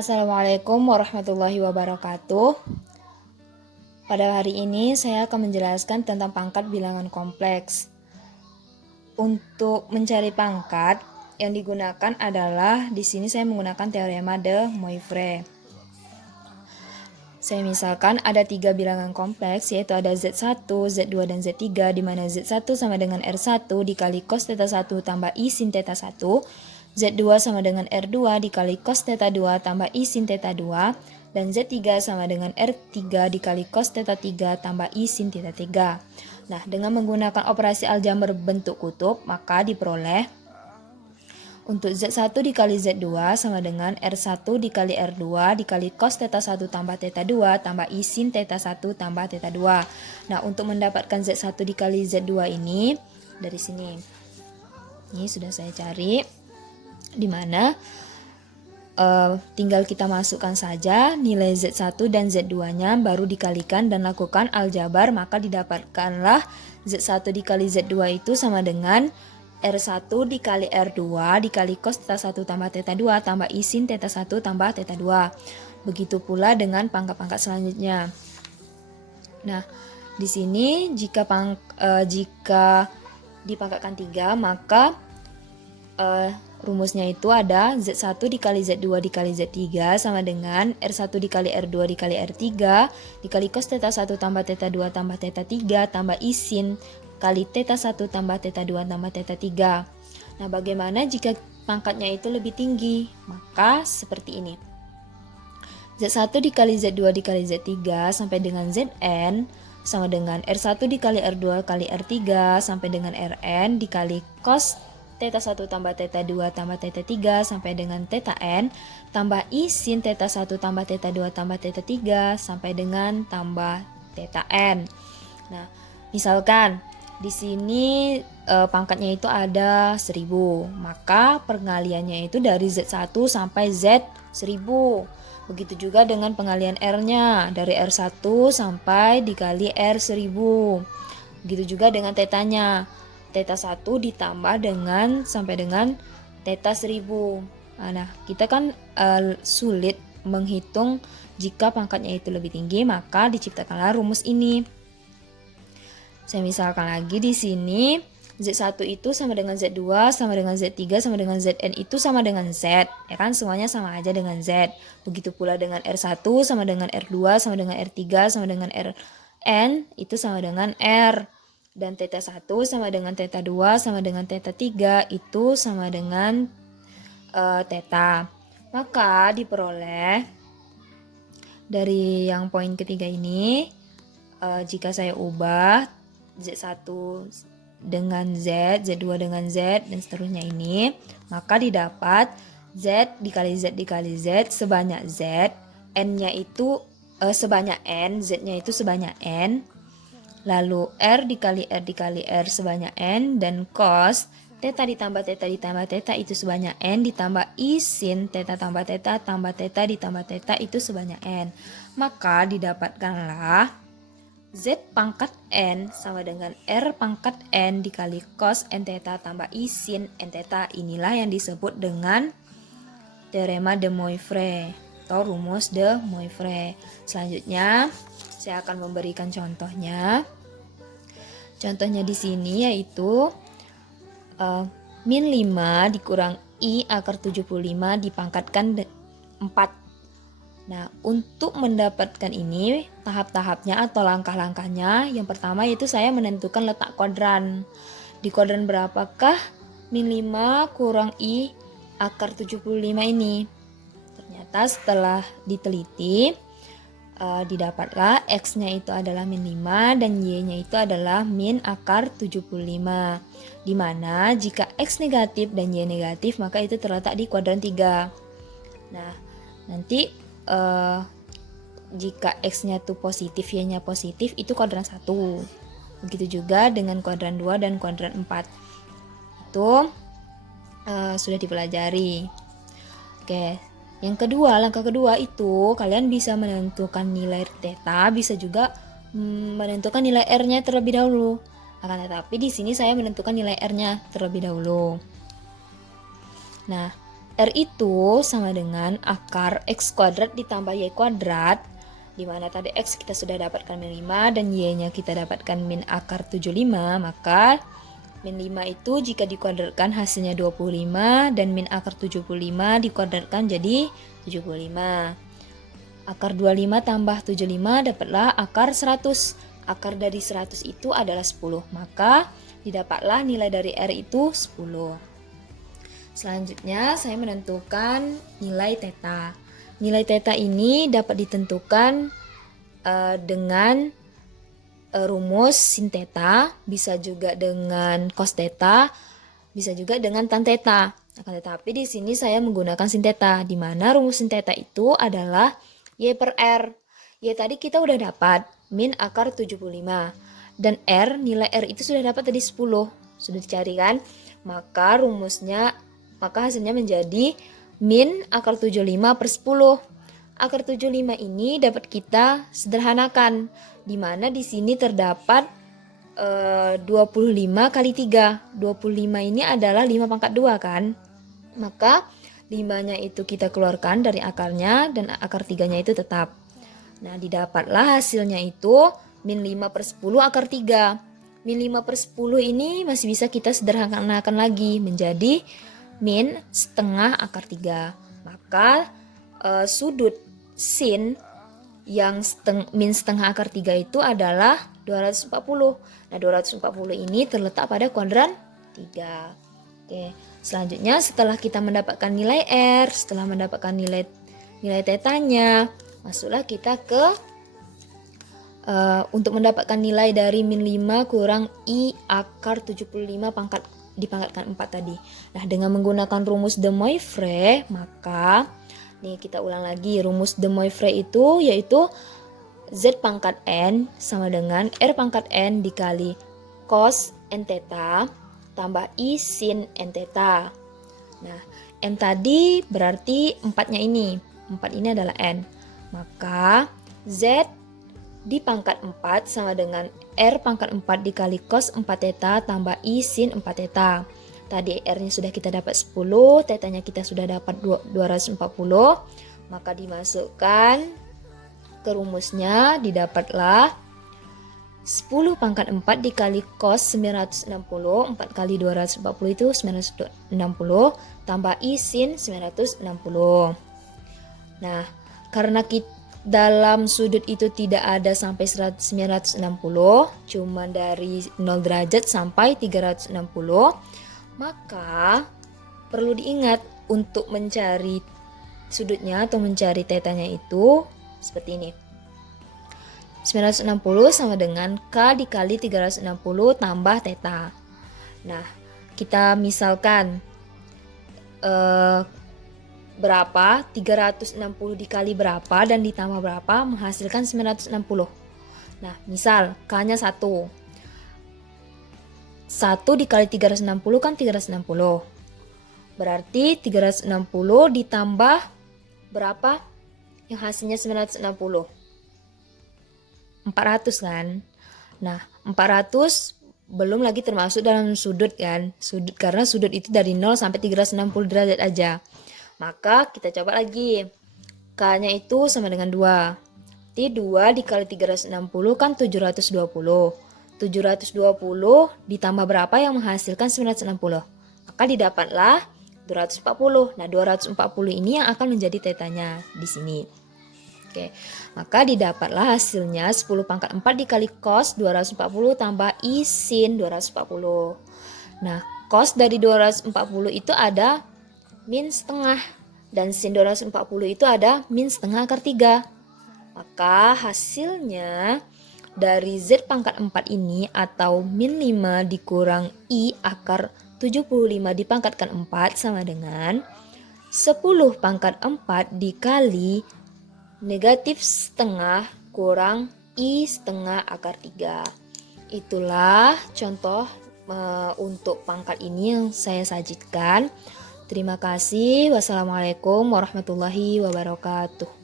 Assalamualaikum warahmatullahi wabarakatuh. Pada hari ini saya akan menjelaskan tentang pangkat bilangan kompleks. Untuk mencari pangkat yang digunakan adalah di sini saya menggunakan teorema de Moivre. Saya misalkan ada 3 bilangan kompleks, yaitu ada Z1, Z2, dan Z3, di mana Z1 sama dengan R1 dikali cos theta 1 tambah I sin theta 1, Z2 sama dengan R2 dikali cos theta 2 tambah I sin theta 2, dan Z3 sama dengan R3 dikali cos theta 3 tambah I sin theta 3. Nah, dengan menggunakan operasi aljabar bentuk kutub, maka diperoleh untuk Z1 dikali Z2 sama dengan R1 dikali R2 dikali cos theta 1 tambah theta 2 tambah I sin theta 1 tambah theta 2. Nah, untuk mendapatkan Z1 dikali Z2 ini dari sini. Ini sudah saya cari. Di mana tinggal kita masukkan saja nilai Z1 dan Z2-nya, baru dikalikan dan lakukan aljabar, maka didapatkanlah Z1 dikali Z2 itu sama dengan R1 dikali R2 dikali cos theta 1 tambah theta 2 tambah I sin theta 1 tambah theta 2. Begitu pula dengan pangkat-pangkat selanjutnya. Nah, di sini jika dipangkatkan 3, maka rumusnya itu ada Z1 dikali Z2 dikali Z3 sama dengan R1 dikali R2 dikali R3 dikali cos theta 1 tambah theta 2 tambah theta 3 tambah I sin kali theta 1 tambah theta 2 tambah theta 3. Nah, bagaimana jika pangkatnya itu lebih tinggi? Maka seperti ini. Z1 dikali Z2 dikali Z3 sampai dengan Zn sama dengan R1 dikali R2 kali R3 sampai dengan Rn dikali cos theta 1 tambah theta 2 tambah theta 3 sampai dengan theta n tambah I sin theta 1 tambah theta 2 tambah theta 3 sampai dengan tambah theta n. Nah, misalkan di sini pangkatnya itu ada 1000, maka pengaliannya itu dari Z1 sampai Z1000. Begitu juga dengan pengalian R-nya dari R1 sampai dikali R1000. Begitu juga dengan tetanya. Theta 1 ditambah dengan sampai dengan theta 1000. Nah, kita kan sulit menghitung jika pangkatnya itu lebih tinggi, maka diciptakanlah rumus ini. Saya misalkan lagi di sini Z1 itu sama dengan Z2 sama dengan Z3 sama dengan Zn itu sama dengan Z, ya kan, semuanya sama aja dengan Z. Begitu pula dengan R1 sama dengan R2 sama dengan R3 sama dengan Rn itu sama dengan R. Dan theta 1 sama dengan theta 2 sama dengan theta 3 itu sama dengan theta. Maka diperoleh dari yang poin ketiga ini, jika saya ubah Z1 dengan Z, Z2 dengan Z, dan seterusnya ini, maka didapat Z dikali Z dikali Z sebanyak Z, N-nya itu sebanyak N, Z-nya itu sebanyak N, lalu R dikali R dikali R sebanyak N, dan cos theta ditambah theta ditambah theta itu sebanyak N, ditambah I sin theta tambah theta tambah theta ditambah theta itu sebanyak N. Maka didapatkanlah Z pangkat N sama dengan R pangkat N dikali cos N theta tambah I sin N theta. Inilah yang disebut dengan teorema de Moivre atau rumus de Moivre. Selanjutnya saya akan memberikan contohnya. Contohnya di sini yaitu min 5 dikurang I akar 75 dipangkatkan 4. Nah, untuk mendapatkan ini tahap-tahapnya atau langkah-langkahnya, yang pertama yaitu saya menentukan letak kuadran. Di kuadran berapakah min 5 kurang I akar 75 ini? Ternyata setelah diteliti, didapatlah X-nya itu adalah min 5 dan Y-nya itu adalah min akar 75. Dimana jika X negatif dan Y negatif, maka itu terletak di kuadran 3. Nah, nanti jika X-nya itu positif, Y-nya positif, itu kuadran 1. Begitu juga dengan kuadran 2 dan kuadran 4. Itu sudah dipelajari. Oke, yang kedua, langkah kedua itu kalian bisa menentukan nilai theta, bisa juga menentukan nilai R-nya terlebih dahulu. Akan tetapi di sini saya menentukan nilai R-nya terlebih dahulu. Nah, R itu sama dengan akar X kuadrat ditambah Y kuadrat, di mana tadi X kita sudah dapatkan min 5 dan Y-nya kita dapatkan min akar 75, maka min 5 itu jika dikuadratkan hasilnya 25 dan min akar 75 dikuadratkan jadi 75. Akar 25 tambah 75 dapatlah akar 100. Akar dari 100 itu adalah 10, maka didapatlah nilai dari R itu 10. Selanjutnya saya menentukan nilai theta. Nilai theta ini dapat ditentukan dengan rumus sin theta, bisa juga dengan cos theta, bisa juga dengan tan theta. Akan tetapi di sini saya menggunakan sin theta, di mana rumus sin theta itu adalah Y per R. Y tadi kita udah dapat min akar 75. Dan R, nilai R itu sudah dapat tadi 10. Sudah dicari kan? Maka hasilnya menjadi min akar 75 per 10. Akar 75 ini dapat kita sederhanakan, di mana di sini terdapat 25 kali 3. 25 ini adalah 5 pangkat 2 kan? Maka 5-nya itu kita keluarkan dari akarnya dan akar 3-nya itu tetap. Nah, didapatlah hasilnya itu min 5 per 10 akar 3. Min 5 per 10 ini masih bisa kita sederhanakan lagi menjadi min setengah akar 3. Maka sudut sin yang min setengah akar 3 itu adalah 240. Nah, 240 ini terletak pada kuadran 3. Oke, selanjutnya setelah kita mendapatkan nilai R, setelah mendapatkan nilai tetanya, masuklah kita ke untuk mendapatkan nilai dari min 5 kurang I akar 75 dipangkatkan 4 tadi. Nah, dengan menggunakan rumus de Moivre, maka nih kita ulang lagi, rumus de Moivre itu yaitu Z pangkat N sama dengan R pangkat N dikali cos N theta tambah I sin N theta. Nah, N tadi berarti 4-nya ini. 4 ini adalah N. Maka Z di pangkat 4 sama dengan R pangkat 4 dikali cos 4 theta tambah I sin 4 theta. Tadi R-nya sudah kita dapat 10, theta-nya kita sudah dapat 240. Maka dimasukkan ke rumusnya, didapatlah 10 pangkat 4 dikali cos 960, 4 kali 240 itu 960, tambah I sin 960. Nah, karena dalam sudut itu tidak ada sampai 960, cuma dari 0 derajat sampai 360, maka perlu diingat untuk mencari sudutnya atau mencari tetanya itu seperti ini. 960 sama dengan K dikali 360 tambah theta. Nah, kita misalkan berapa? 360 dikali berapa dan ditambah berapa menghasilkan 960. Nah, misal K-nya 1. 1 dikali 360 kan 360. Berarti 360 ditambah berapa? Yang hasilnya 960. 400 kan. Nah, 400 belum lagi termasuk dalam sudut kan. Karena sudut itu dari 0 sampai 360 derajat aja. Maka kita coba lagi. K-nya itu sama dengan 2. Berarti 2 dikali 360 kan 720. 720 ditambah berapa yang menghasilkan 960. Maka didapatlah 240. Nah, 240 ini yang akan menjadi tetanya di sini. Oke, maka didapatlah hasilnya 10 pangkat 4 dikali cos 240 tambah I sin 240. Nah, cos dari 240 itu ada min setengah dan sin 240 itu ada min setengah akar 3. Maka hasilnya dari Z pangkat 4 ini atau min 5 dikurang I akar 75 dipangkatkan 4 sama dengan 10 pangkat 4 dikali negatif setengah kurang I setengah akar 3. Itulah contoh untuk pangkat ini yang saya sajikan. Terima kasih. Wassalamualaikum warahmatullahi wabarakatuh.